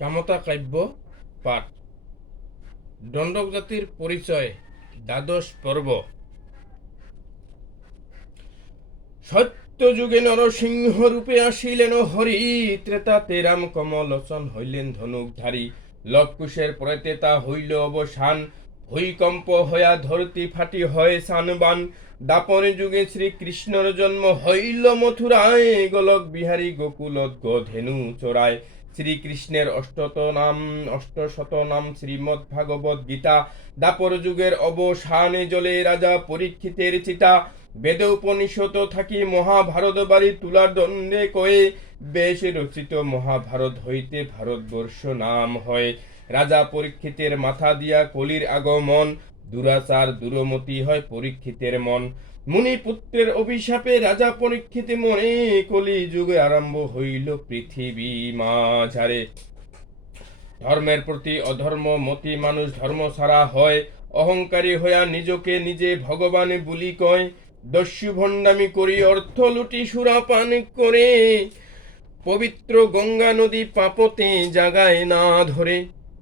কামতা কাব্য পাঠ দণ্ডক জাতির পরিচয় দ্বাদশ পর্ব। সত্যযুগে নরসিংহ রূপে আসিলেন হরি, ত্রেতাতে রাম কমলোচন হইলেন ধনুকধারী। লবকুশের পরেতে তা হইল অবসান, ভূমিকম্প হইয়া ধরতি ফাটি হয় সানবান। দাপর যুগে শ্রীকৃষ্ণর জন্ম হইল মথুরায়, গোলক বিহারী গোকুলত গোধেনু চোরায়। শ্রীকৃষ্ণের অষ্টশত নাম শ্রীমদ্ ভাগবত গীতা। দাপর যুগের অবসানে জলে রাজা পরীক্ষিতের চিতা। বেদ উপনিষদ থাকি মহাভারত বাড়ি তুলার দণ্ডে কয়ে, বেশ রচিত মহাভারত হইতে ভারতবর্ষ নাম হয়। রাজা পরীক্ষিতের মাথা দিয়া কলির আগমন, দুরাচার দুরমতি হয় পরীক্ষিতের মন। মুনিপুত্রের অভিশাপে রাজা পরীক্ষিতে মনে, কলি যুগে আরম্ভ হইল পৃথিবী মাঝারে। ধর্মের প্রতি অধর্ম মতি মানুষ ধর্ম ছাড়া হয়, অহংকারী হইয়া নিজকে নিজে ভগবান বলি কয়। দস্যু ভণ্ডামি করি অর্থ লুটি সুরাপান করে, পবিত্র গঙ্গা নদী পাপতে জাগায় না ধরে।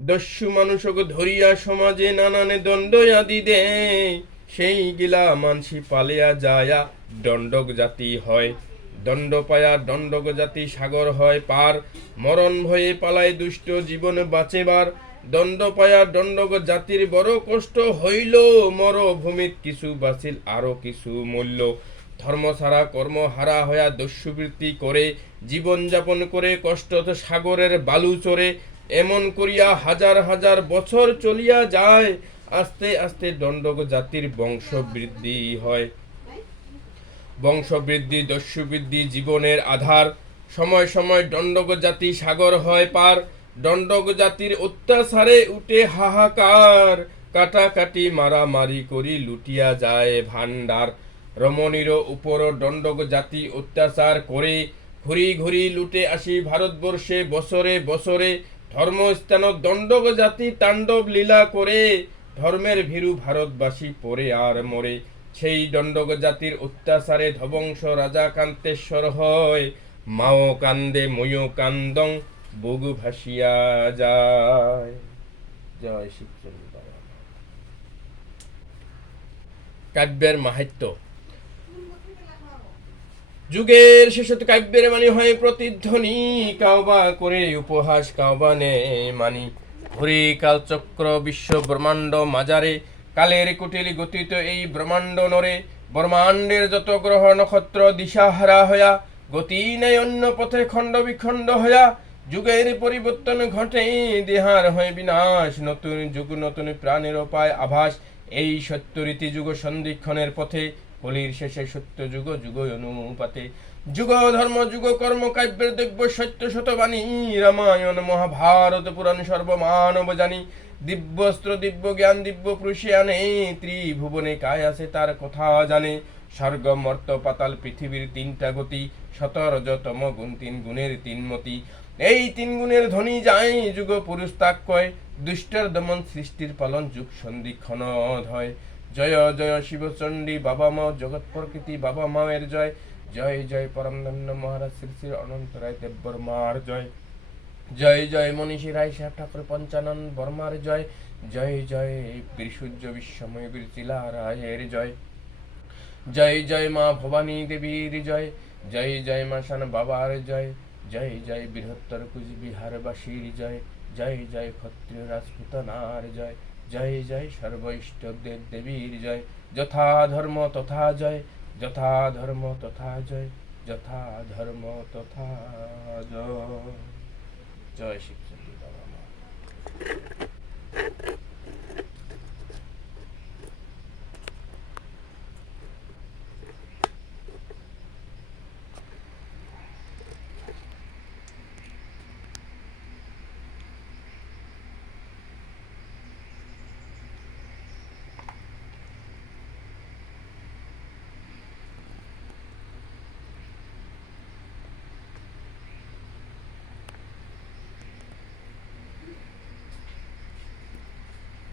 দস্যু মানুষক ধরিয়া সমাজে নানানে দণ্ড আদি দেয়, সেই গিলা মানসি পালিয়া যায়া দণ্ডক জাতি হয়। দণ্ড পায়া দণ্ডক জাতি সাগর হয় পার, মরণ ভয়ে পালায় দুষ্ট জীবন বাঁচেবার। দণ্ড পায়া দণ্ডক জাতির বড় কষ্ট হইল, মরভূমিত কিছু বাঁচিল আরো কিছু মূল্য। ধর্ম ছাড়া কর্ম হারা হইয়া দস্যুবৃত্তি করে, জীবন যাপন করে কষ্ট সাগরের বালু চরে। এমন করিয়া হাজার হাজার বছর চলিয়া যায়, আস্তে আস্তে দণ্ডক জাতির বংশ বৃদ্ধি হয়। বংশবৃদ্ধি দস্যুবৃদ্ধি জীবনের আধার, সময় সময় দণ্ডক জাতি সাগর হয় পার। দণ্ডক জাতির অত্যাচারে উঠে হাহাকার, কাটাকাটি মারামারি করি লুটিয়া যায় ভান্ডার। রমণীর উপর দণ্ডক জাতি অত্যাচার করে, ঘুরি ঘুরি লুটে আসি ভারতবর্ষে বছরে বছরে। ধর্মস্থান দণ্ডক জাতি তাণ্ডব লীলা করে, ধর্মের ভীরু ভারতবাসী পড়ে আর মরে। সেই দণ্ডক জাতির অত্যাচারে ধ্বংস রাজা কান্তেশ্বর হয়, মাও কান্দে ময়ো কান্দং বগু ভাসিয়া যায়। জয় শিবচন্দ্র বাবা। কাব্যের মাহাত্ম্য। যুগের শেষত কাব্যের মানি হয় প্রতিধ্বনি, কাউবা করে উপহাস কাউবা নে মানি। ঘুরে কালচক্র বিশ্ব ব্রহ্মাণ্ড মাজারে, কালের কুটিল গতিত এই ব্রহ্মাণ্ড নরে। ব্রহ্মাণ্ডের যত গ্রহ নক্ষত্র দিশাহারা হইয়া, গতি নেই অন্য পথে খণ্ড বিখণ্ড হইয়া। যুগের পরিবর্তন ঘটে দেহার হয় বিনাশ, নতুন যুগ নতুন প্রাণের পায় আভাস। এই সত্য রীতি যুগ সন্ধিক্ষণের পথে, কলির শেষে সত্য যুগ যুগ অনুপাতে। যুগ ধর্ম যুগ কর্ম কাব্যের দিব্য সত্য শতবাণী, রামায়ণ মহাভারত পুরাণ সর্বমানব জানি। দিব্যস্ত্র দিব্য জ্ঞান দিব্য পুরুষে আনে, ত্রিভুবনে কায় আছে তার কথা জানে। স্বর্গ মর্ত পাতাল পৃথিবীর তিনটা গতি, শতরজতম গুণ তিন গুণের তিন মতি। এই তিন গুণের ধ্বনি যায় যুগ পুরুষ তাক কয়, দুষ্টের দমন সৃষ্টির পালন যুগ সন্ধিক্ষণ হয়। জয় জয় শিবচণ্ডী বাবা মা, জগৎ প্রকৃতি বাবা মায়ের জয়। জয় জয় পরমদন্ড মহারাজ শ্রী শ্রী অনন্ত রায় দেব বর্মার জয়। জয় জয় মনীষী রায় সাহেব ঠাকুর পঞ্চানন বর্মার জয়। জয় জয় বীর সূর্য বিশ্বময় বীর চিলা রায়ের জয়। জয় জয় মা ভবানী দেবীর জয়। জয় জয় মা শান বাবার জয়। জয় জয় বৃহত্তর কুচবিহারবাসীর জয়। জয় জয় ক্ষত্রিয় রাজপুতানার জয়। জয় জয় সর্ব ইষ্টদের দেবীর জয়। যথা ধর্ম তথা জয়। যথা ধর্ম তথা জয়। যথা ধর্ম তথা জয়। জয় শিবচন্দ্র বাবা মা।